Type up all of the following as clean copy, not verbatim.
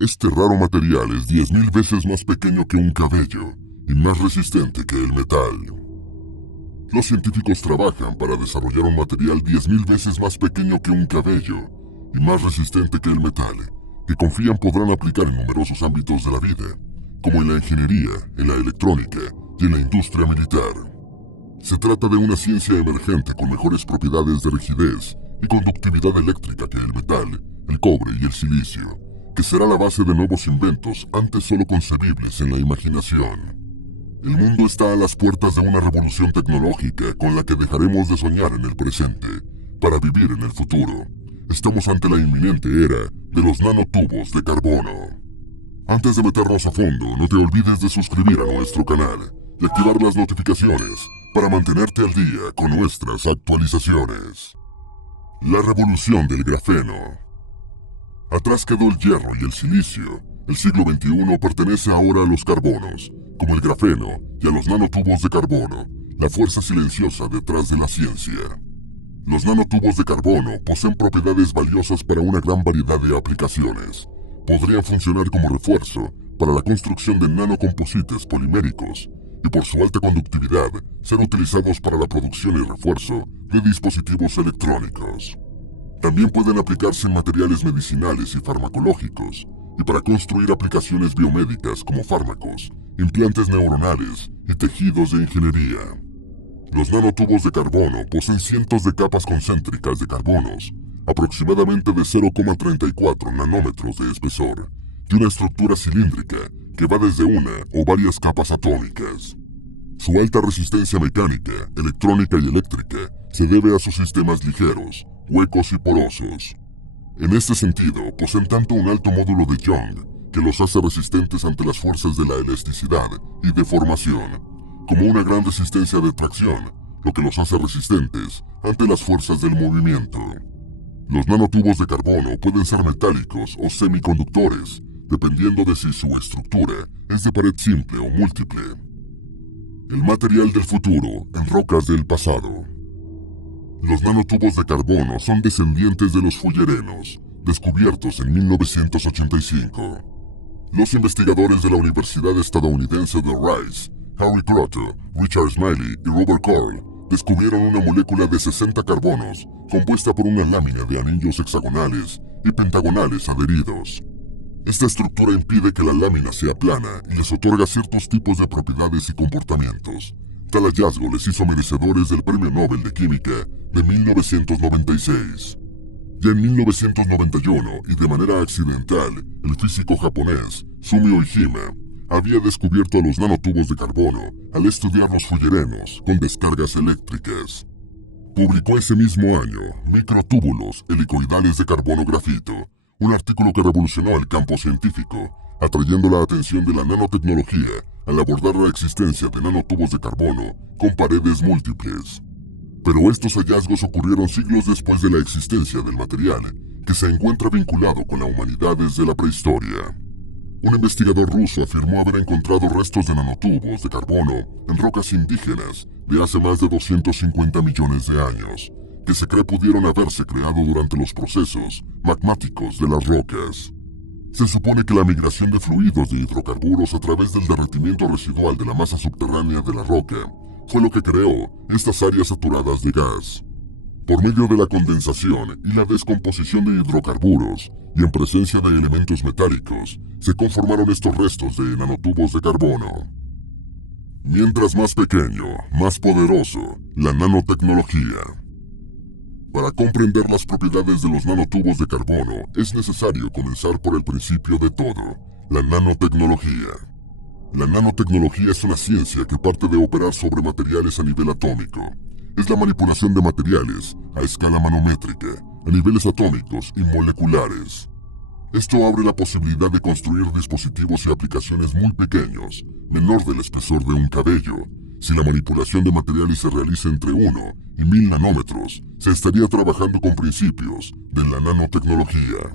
Este raro material es 10.000 veces más pequeño que un cabello y más resistente que el metal. Los científicos trabajan para desarrollar un material 10.000 veces más pequeño que un cabello y más resistente que el metal, que confían podrán aplicar en numerosos ámbitos de la vida, como en la ingeniería, en la electrónica y en la industria militar. Se trata de una ciencia emergente con mejores propiedades de rigidez y conductividad eléctrica que el metal, el cobre y el silicio, que será la base de nuevos inventos antes solo concebibles en la imaginación. El mundo está a las puertas de una revolución tecnológica con la que dejaremos de soñar en el presente para vivir en el futuro. Estamos ante la inminente era de los nanotubos de carbono. Antes de meternos a fondo, no te olvides de suscribir a nuestro canal y activar las notificaciones para mantenerte al día con nuestras actualizaciones. La revolución del grafeno. Atrás quedó el hierro y el silicio. El siglo XXI pertenece ahora a los carbonos, como el grafeno y a los nanotubos de carbono, la fuerza silenciosa detrás de la ciencia. Los nanotubos de carbono poseen propiedades valiosas para una gran variedad de aplicaciones. Podrían funcionar como refuerzo para la construcción de nanocomposites poliméricos y por su alta conductividad ser utilizados para la producción y refuerzo de dispositivos electrónicos. También pueden aplicarse en materiales medicinales y farmacológicos y para construir aplicaciones biomédicas como fármacos, implantes neuronales y tejidos de ingeniería. Los nanotubos de carbono poseen cientos de capas concéntricas de carbonos, aproximadamente de 0,34 nanómetros de espesor, y una estructura cilíndrica que va desde una o varias capas atómicas. Su alta resistencia mecánica, electrónica y eléctrica se debe a sus sistemas ligeros, huecos y porosos. En este sentido, poseen tanto un alto módulo de Young, que los hace resistentes ante las fuerzas de la elasticidad y deformación, como una gran resistencia de tracción, lo que los hace resistentes ante las fuerzas del movimiento. Los nanotubos de carbono pueden ser metálicos o semiconductores, dependiendo de si su estructura es de pared simple o múltiple. El material del futuro en rocas del pasado. Los nanotubos de carbono son descendientes de los fullerenos, descubiertos en 1985. Los investigadores de la Universidad estadounidense de Rice, Harry Kroto, Richard Smiley y Robert Karl, descubrieron una molécula de 60 carbonos compuesta por una lámina de anillos hexagonales y pentagonales adheridos. Esta estructura impide que la lámina sea plana y les otorga ciertos tipos de propiedades y comportamientos. Tal hallazgo les hizo merecedores del Premio Nobel de Química de 1996. Ya en 1991, y de manera accidental, el físico japonés Sumio Ohjima había descubierto a los nanotubos de carbono al estudiar los fullerenos con descargas eléctricas. Publicó ese mismo año Microtúbulos helicoidales de carbono grafito, un artículo que revolucionó el campo científico, atrayendo la atención de la nanotecnología al abordar la existencia de nanotubos de carbono con paredes múltiples. Pero estos hallazgos ocurrieron siglos después de la existencia del material, que se encuentra vinculado con la humanidad desde la prehistoria. Un investigador ruso afirmó haber encontrado restos de nanotubos de carbono en rocas indígenas de hace más de 250 millones de años, que se cree pudieron haberse creado durante los procesos magmáticos de las rocas. Se supone que la migración de fluidos de hidrocarburos a través del derretimiento residual de la masa subterránea de la roca fue lo que creó estas áreas saturadas de gas. Por medio de la condensación y la descomposición de hidrocarburos, y en presencia de elementos metálicos, se conformaron estos restos de nanotubos de carbono. Mientras más pequeño, más poderoso, la nanotecnología. Para comprender las propiedades de los nanotubos de carbono, es necesario comenzar por el principio de todo, la nanotecnología. La nanotecnología es una ciencia que parte de operar sobre materiales a nivel atómico. Es la manipulación de materiales a escala manométrica, a niveles atómicos y moleculares. Esto abre la posibilidad de construir dispositivos y aplicaciones muy pequeños, menor del espesor de un cabello. Si la manipulación de materiales se realiza entre 1 y 1000 nanómetros, se estaría trabajando con principios de la nanotecnología.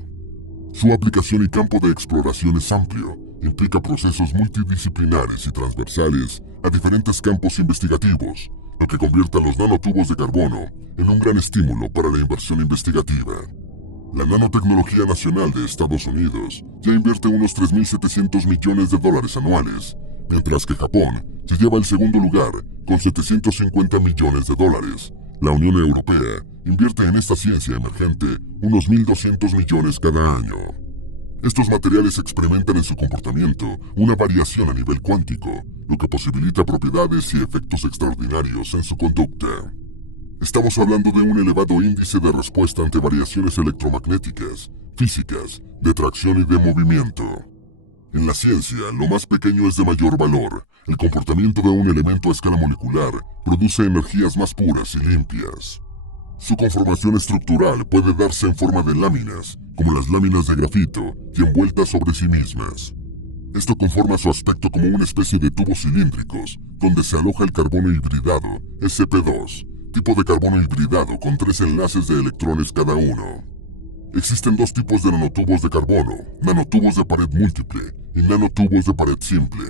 Su aplicación y campo de exploración es amplio, implica procesos multidisciplinares y transversales a diferentes campos investigativos, lo que convierte a los nanotubos de carbono en un gran estímulo para la inversión investigativa. La Nanotecnología Nacional de Estados Unidos ya invierte unos 3.700 millones de dólares anuales, mientras que Japón se lleva el segundo lugar con 750 millones de dólares. La Unión Europea invierte en esta ciencia emergente unos 1.200 millones cada año. Estos materiales experimentan en su comportamiento una variación a nivel cuántico, lo que posibilita propiedades y efectos extraordinarios en su conducta. Estamos hablando de un elevado índice de respuesta ante variaciones electromagnéticas, físicas, de tracción y de movimiento. En la ciencia, lo más pequeño es de mayor valor. El comportamiento de un elemento a escala molecular produce energías más puras y limpias. Su conformación estructural puede darse en forma de láminas, como las láminas de grafito, y envueltas sobre sí mismas. Esto conforma su aspecto como una especie de tubos cilíndricos, donde se aloja el carbono hibridado, sp2, tipo de carbono hibridado con 3 enlaces de electrones cada uno. Existen dos tipos de nanotubos de carbono, nanotubos de pared múltiple y nanotubos de pared simple.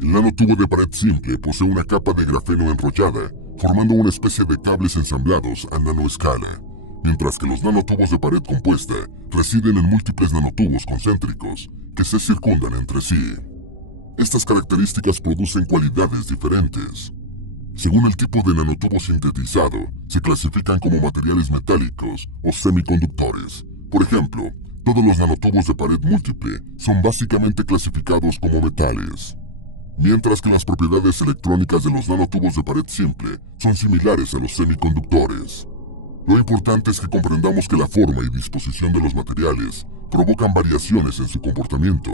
El nanotubo de pared simple posee una capa de grafeno enrollada, formando una especie de cables ensamblados a nanoescala, mientras que los nanotubos de pared compuesta residen en múltiples nanotubos concéntricos que se circundan entre sí. Estas características producen cualidades diferentes. Según el tipo de nanotubo sintetizado, se clasifican como materiales metálicos o semiconductores. Por ejemplo, todos los nanotubos de pared múltiple son básicamente clasificados como metales, mientras que las propiedades electrónicas de los nanotubos de pared simple son similares a los semiconductores. Lo importante es que comprendamos que la forma y disposición de los materiales provocan variaciones en su comportamiento,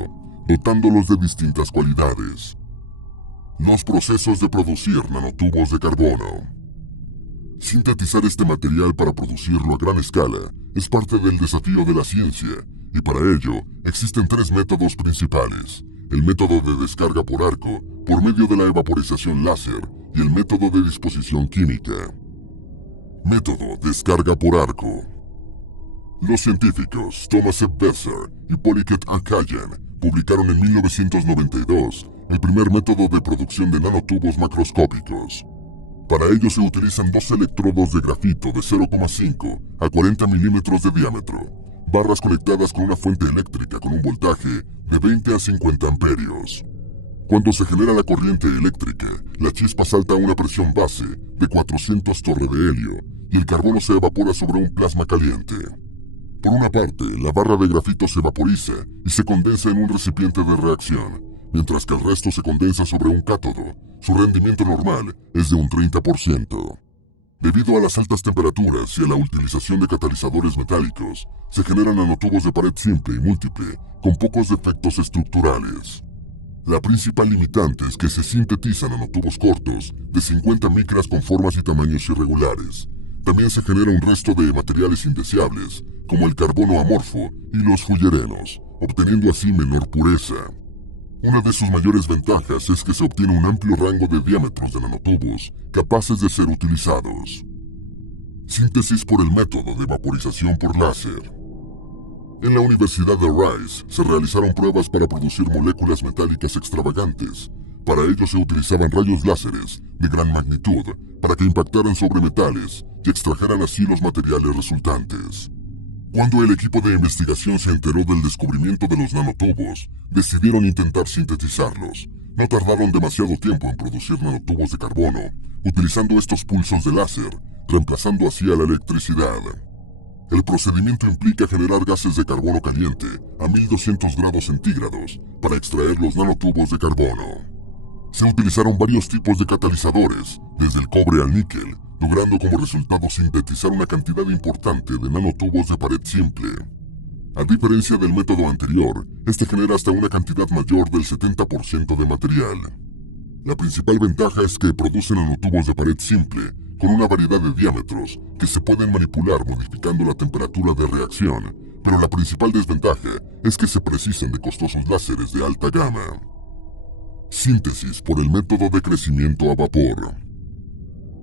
dotándolos de distintas cualidades. Los procesos de producir nanotubos de carbono. Sintetizar este material para producirlo a gran escala es parte del desafío de la ciencia, y para ello existen 3 métodos principales: el método de descarga por arco, por medio de la evaporización láser, y el método de disposición química. Método descarga por arco. Los científicos Thomas F. Besser y Poliket Akayan publicaron en 1992 el primer método de producción de nanotubos macroscópicos. Para ello se utilizan 2 electrodos de grafito de 0,5 a 40 milímetros de diámetro, barras conectadas con una fuente eléctrica con un voltaje de 20 a 50 amperios. Cuando se genera la corriente eléctrica, la chispa salta a una presión base de 400 torre de helio y el carbono se evapora sobre un plasma caliente. Por una parte, la barra de grafito se vaporiza y se condensa en un recipiente de reacción, mientras que el resto se condensa sobre un cátodo. Su rendimiento normal es de un 30%. Debido a las altas temperaturas y a la utilización de catalizadores metálicos, se generan nanotubos de pared simple y múltiple con pocos defectos estructurales. La principal limitante es que se sintetizan nanotubos cortos de 50 micras con formas y tamaños irregulares. También se genera un resto de materiales indeseables, como el carbono amorfo y los fullerenos, obteniendo así menor pureza. Una de sus mayores ventajas es que se obtiene un amplio rango de diámetros de nanotubos capaces de ser utilizados. Síntesis por el método de vaporización por láser. En la Universidad de Rice se realizaron pruebas para producir moléculas metálicas extravagantes. Para ello se utilizaban rayos láseres de gran magnitud para que impactaran sobre metales y extrajeran así los materiales resultantes. Cuando el equipo de investigación se enteró del descubrimiento de los nanotubos, decidieron intentar sintetizarlos. No tardaron demasiado tiempo en producir nanotubos de carbono, utilizando estos pulsos de láser, reemplazando así a la electricidad. El procedimiento implica generar gases de carbono caliente a 1200 grados centígrados para extraer los nanotubos de carbono. Se utilizaron varios tipos de catalizadores, desde el cobre al níquel, logrando como resultado sintetizar una cantidad importante de nanotubos de pared simple. A diferencia del método anterior, este genera hasta una cantidad mayor del 70% de material. La principal ventaja es que produce nanotubos de pared simple, con una variedad de diámetros que se pueden manipular modificando la temperatura de reacción, pero la principal desventaja es que se precisan de costosos láseres de alta gama. Síntesis por el método de crecimiento a vapor.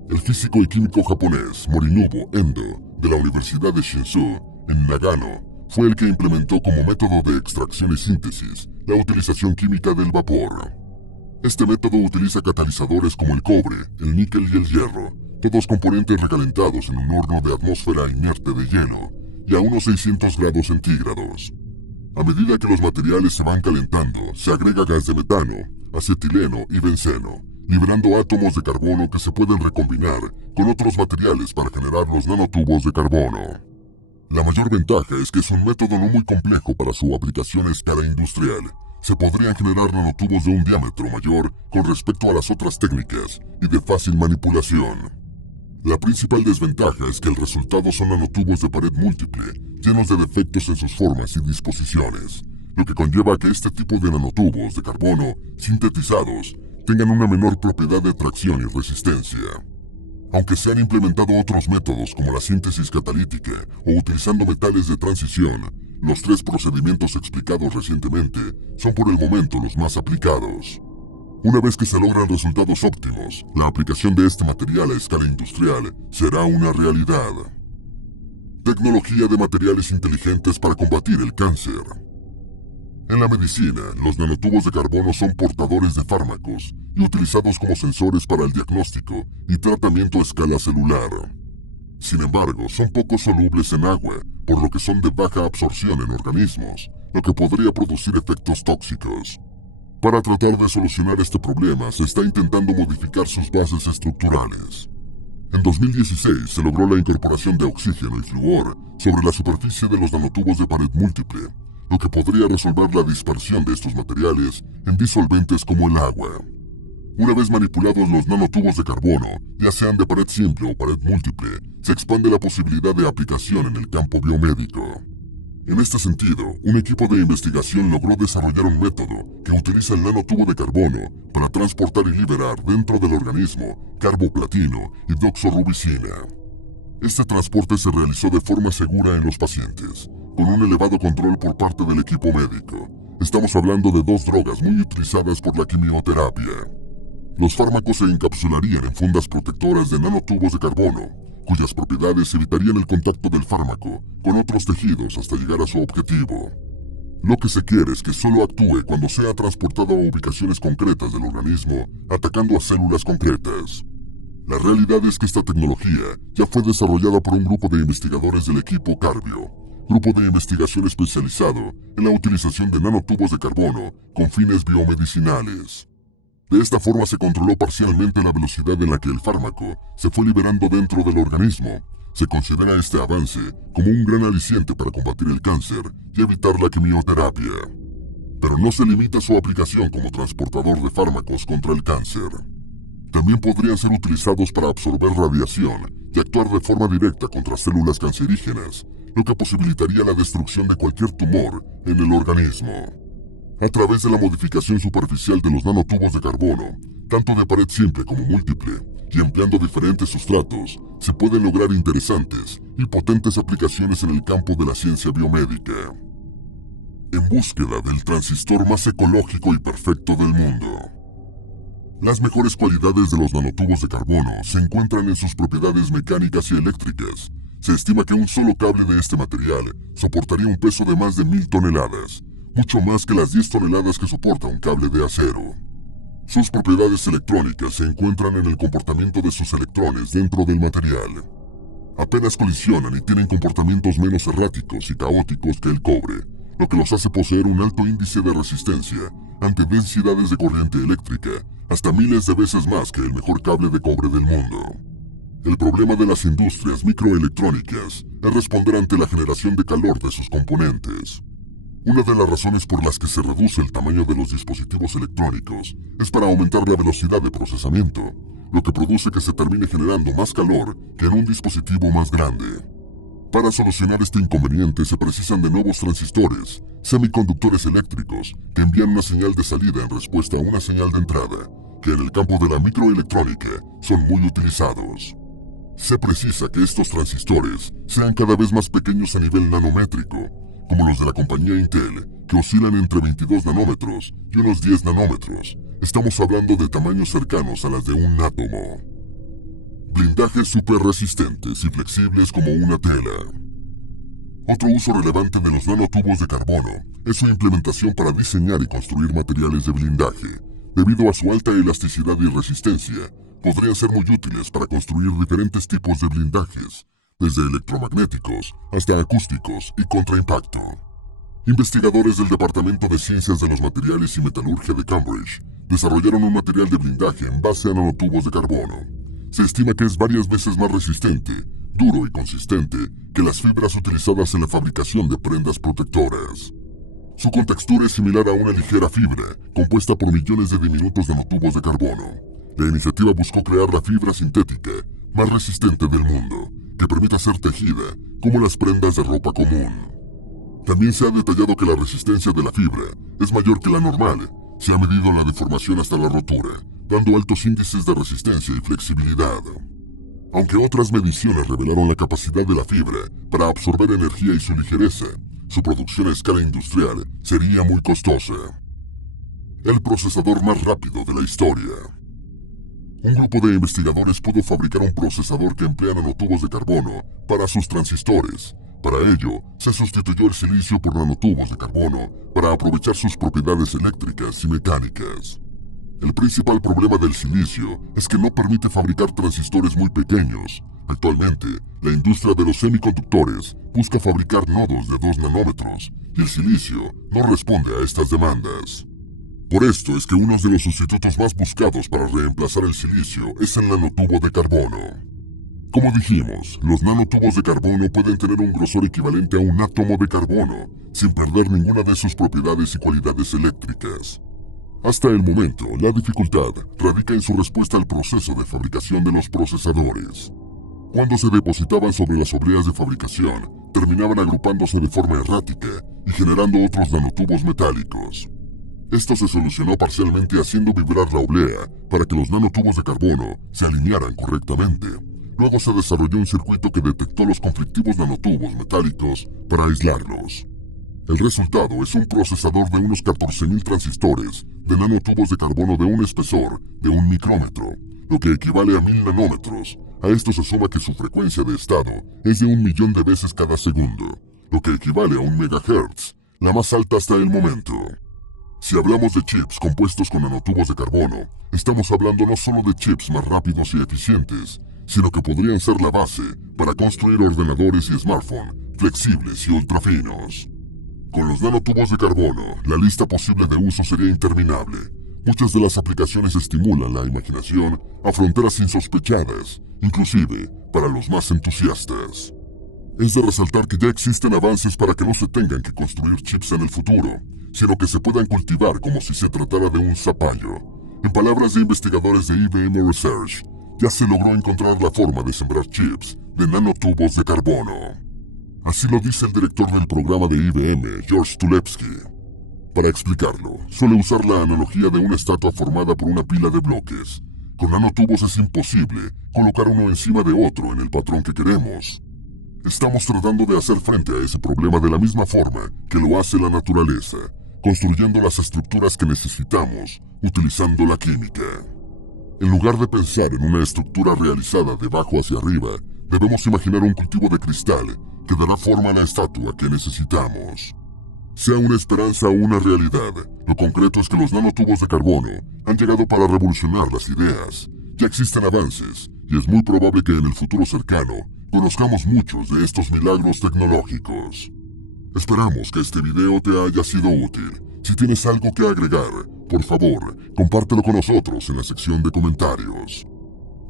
El físico y químico japonés Morinobu Endo, de la Universidad de Shinshu, en Nagano, fue el que implementó como método de extracción y síntesis la utilización química del vapor. Este método utiliza catalizadores como el cobre, el níquel y el hierro, todos componentes recalentados en un horno de atmósfera inerte de hielo, y a unos 600 grados centígrados. A medida que los materiales se van calentando, se agrega gas de metano, acetileno y benceno, liberando átomos de carbono que se pueden recombinar con otros materiales para generar los nanotubos de carbono. La mayor ventaja es que es un método no muy complejo para su aplicación a escala industrial. Se podrían generar nanotubos de un diámetro mayor con respecto a las otras técnicas y de fácil manipulación. La principal desventaja es que el resultado son nanotubos de pared múltiple, llenos de defectos en sus formas y disposiciones, lo que conlleva a que este tipo de nanotubos de carbono sintetizados tengan una menor propiedad de tracción y resistencia. Aunque se han implementado otros métodos como la síntesis catalítica o utilizando metales de transición, los tres procedimientos explicados recientemente son por el momento los más aplicados. Una vez que se logran resultados óptimos, la aplicación de este material a escala industrial será una realidad. Tecnología de materiales inteligentes para combatir el cáncer. En la medicina, los nanotubos de carbono son portadores de fármacos y utilizados como sensores para el diagnóstico y tratamiento a escala celular. Sin embargo, son poco solubles en agua, por lo que son de baja absorción en organismos, lo que podría producir efectos tóxicos. Para tratar de solucionar este problema, se está intentando modificar sus bases estructurales. En 2016 se logró la incorporación de oxígeno y flúor sobre la superficie de los nanotubos de pared múltiple, lo que podría resolver la dispersión de estos materiales en disolventes como el agua. Una vez manipulados los nanotubos de carbono, ya sean de pared simple o pared múltiple, se expande la posibilidad de aplicación en el campo biomédico. En este sentido, un equipo de investigación logró desarrollar un método que utiliza el nanotubo de carbono para transportar y liberar dentro del organismo carboplatino y doxorubicina. Este transporte se realizó de forma segura en los pacientes, con un elevado control por parte del equipo médico. Estamos hablando de dos drogas muy utilizadas por la quimioterapia. Los fármacos se encapsularían en fundas protectoras de nanotubos de carbono, cuyas propiedades evitarían el contacto del fármaco con otros tejidos hasta llegar a su objetivo. Lo que se quiere es que solo actúe cuando sea transportado a ubicaciones concretas del organismo, atacando a células concretas. La realidad es que esta tecnología ya fue desarrollada por un grupo de investigadores del equipo Carbio, grupo de investigación especializado en la utilización de nanotubos de carbono con fines biomedicinales. De esta forma se controló parcialmente la velocidad en la que el fármaco se fue liberando dentro del organismo. Se considera este avance como un gran aliciente para combatir el cáncer y evitar la quimioterapia. Pero no se limita su aplicación como transportador de fármacos contra el cáncer. También podrían ser utilizados para absorber radiación y actuar de forma directa contra células cancerígenas, lo que posibilitaría la destrucción de cualquier tumor en el organismo. A través de la modificación superficial de los nanotubos de carbono, tanto de pared simple como múltiple, y empleando diferentes sustratos, se pueden lograr interesantes y potentes aplicaciones en el campo de la ciencia biomédica. En búsqueda del transistor más ecológico y perfecto del mundo. Las mejores cualidades de los nanotubos de carbono se encuentran en sus propiedades mecánicas y eléctricas. Se estima que un solo cable de este material soportaría un peso de más de 1000 toneladas, mucho más que las 10 toneladas que soporta un cable de acero. Sus propiedades electrónicas se encuentran en el comportamiento de sus electrones dentro del material. Apenas colisionan y tienen comportamientos menos erráticos y caóticos que el cobre, lo que los hace poseer un alto índice de resistencia ante densidades de corriente eléctrica, hasta miles de veces más que el mejor cable de cobre del mundo. El problema de las industrias microelectrónicas es responder ante la generación de calor de sus componentes. Una de las razones por las que se reduce el tamaño de los dispositivos electrónicos es para aumentar la velocidad de procesamiento, lo que produce que se termine generando más calor que en un dispositivo más grande. Para solucionar este inconveniente se precisan de nuevos transistores, semiconductores eléctricos, que envían una señal de salida en respuesta a una señal de entrada, que en el campo de la microelectrónica son muy utilizados. Se precisa que estos transistores sean cada vez más pequeños a nivel nanométrico, como los de la compañía Intel, que oscilan entre 22 nanómetros y unos 10 nanómetros. Estamos hablando de tamaños cercanos a las de un átomo. Blindajes súper resistentes y flexibles como una tela. Otro uso relevante de los nanotubos de carbono es su implementación para diseñar y construir materiales de blindaje. Debido a su alta elasticidad y resistencia, podrían ser muy útiles para construir diferentes tipos de blindajes, desde electromagnéticos hasta acústicos y contraimpacto. Investigadores del Departamento de Ciencias de los Materiales y Metalurgia de Cambridge desarrollaron un material de blindaje en base a nanotubos de carbono. Se estima que es varias veces más resistente, duro y consistente que las fibras utilizadas en la fabricación de prendas protectoras. Su contextura es similar a una ligera fibra, compuesta por millones de diminutos nanotubos de carbono. La iniciativa buscó crear la fibra sintética más resistente del mundo, que permita ser tejida como las prendas de ropa común. También se ha detallado que la resistencia de la fibra es mayor que la normal. Se ha medido la deformación hasta la rotura, dando altos índices de resistencia y flexibilidad. Aunque otras mediciones revelaron la capacidad de la fibra para absorber energía y su ligereza, su producción a escala industrial sería muy costosa. El procesador más rápido de la historia. Un grupo de investigadores pudo fabricar un procesador que emplea nanotubos de carbono para sus transistores. Para ello, se sustituyó el silicio por nanotubos de carbono para aprovechar sus propiedades eléctricas y mecánicas. El principal problema del silicio es que no permite fabricar transistores muy pequeños. Actualmente, la industria de los semiconductores busca fabricar nodos de 2 nanómetros y el silicio no responde a estas demandas. Por esto es que uno de los sustitutos más buscados para reemplazar el silicio es el nanotubo de carbono. Como dijimos, los nanotubos de carbono pueden tener un grosor equivalente a un átomo de carbono, sin perder ninguna de sus propiedades y cualidades eléctricas. Hasta el momento, la dificultad radica en su respuesta al proceso de fabricación de los procesadores. Cuando se depositaban sobre las obleas de fabricación, terminaban agrupándose de forma errática y generando otros nanotubos metálicos. Esto se solucionó parcialmente haciendo vibrar la oblea para que los nanotubos de carbono se alinearan correctamente. Luego se desarrolló un circuito que detectó los conflictivos nanotubos metálicos para aislarlos. El resultado es un procesador de unos 14.000 transistores de nanotubos de carbono de un espesor de 1 micrómetro, lo que equivale a 1000 nanómetros. A esto se suma que su frecuencia de estado es de 1.000.000 de veces cada segundo, lo que equivale a 1 megahertz, la más alta hasta el momento. Si hablamos de chips compuestos con nanotubos de carbono, estamos hablando no solo de chips más rápidos y eficientes, sino que podrían ser la base para construir ordenadores y smartphones flexibles y ultrafinos. Con los nanotubos de carbono, la lista posible de usos sería interminable. Muchas de las aplicaciones estimulan la imaginación a fronteras insospechadas, inclusive para los más entusiastas. Es de resaltar que ya existen avances para que no se tengan que construir chips en el futuro, sino que se puedan cultivar como si se tratara de un zapallo. En palabras de investigadores de IBM Research, ya se logró encontrar la forma de sembrar chips de nanotubos de carbono. Así lo dice el director del programa de IBM, George Tulebsky. Para explicarlo, suele usar la analogía de una estatua formada por una pila de bloques. Con nanotubos es imposible colocar uno encima de otro en el patrón que queremos. Estamos tratando de hacer frente a ese problema de la misma forma que lo hace la naturaleza, construyendo las estructuras que necesitamos utilizando la química. En lugar de pensar en una estructura realizada de abajo hacia arriba, debemos imaginar un cultivo de cristal que dará forma a la estatua que necesitamos. Sea una esperanza o una realidad, lo concreto es que los nanotubos de carbono han llegado para revolucionar las ideas. Ya existen avances, y es muy probable que en el futuro cercano conozcamos muchos de estos milagros tecnológicos. Esperamos que este video te haya sido útil. Si tienes algo que agregar, por favor, compártelo con nosotros en la sección de comentarios.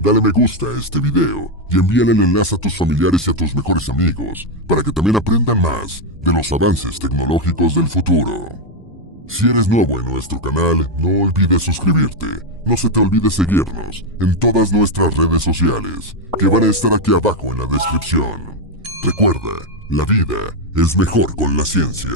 Dale me gusta a este video y envíale el enlace a tus familiares y a tus mejores amigos para que también aprendan más de los avances tecnológicos del futuro. Si eres nuevo en nuestro canal, no olvides suscribirte. No se te olvide seguirnos en todas nuestras redes sociales, que van a estar aquí abajo en la descripción. Recuerda, la vida es mejor con la ciencia.